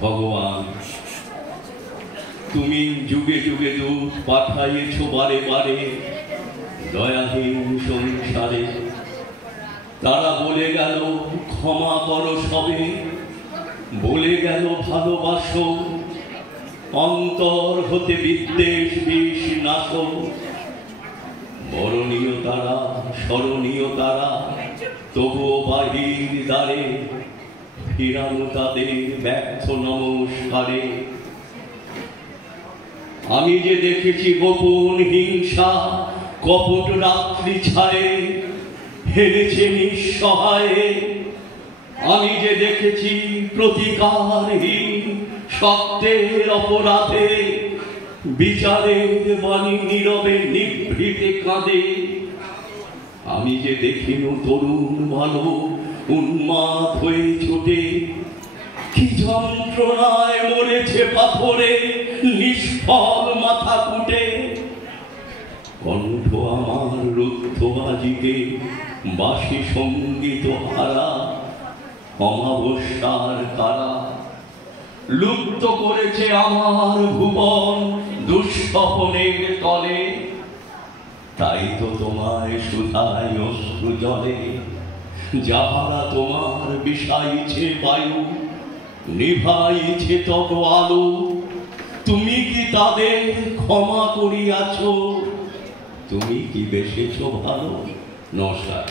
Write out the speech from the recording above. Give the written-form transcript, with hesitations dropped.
ভগবান তুমি যুগে যুগে দূত পাঠাইয়েছ বারে বারে দয়াহীন সংসারে। তারা বলে গেল ক্ষমা করো সবে, বলে গেল ভালোবাসো, অন্তর হতে বিদ্বেষ বিষ নাশো। বরণীয় তারা স্মরণীয় তারা, তবুও বাহির দ্বারে ফিরানো তাদের ব্যর্থ নমস্কারে। আমি যে দেখেছি গোপন হিংসা কপট রাত্রি ছায়ে হেরেছে নিঃসহায়ে। আমি যে দেখেছি প্রতিকারহীন সত্যের অপরাধে বিচারের বাণী নীরবে নিভৃতে কাঁদে। আমি যে দেখিনু তরুণ ভালো উন্মাদ হয়ে ছোটে, কি যন্ত্রণায় মরেছে পাথরে নিষ্ফল মাথা কুটে। কণ্ঠ আমার রুদ্ধ বাজিতে বাসি সঙ্গীত হারা, অমাবস্যার তারা লুপ্ত করেছে আমার ভুবন দুঃস্বপনের তলে। তাই তো তোমায় শুধাই অশ্রু জলে, যাহারা তোমার বিষাইছে বায়ু নিভাইছে তত আলো। তুমি কি তাদের ক্ষমা করিয়াছ? তুমি কি বেসেছ ভালো? নমস্কার।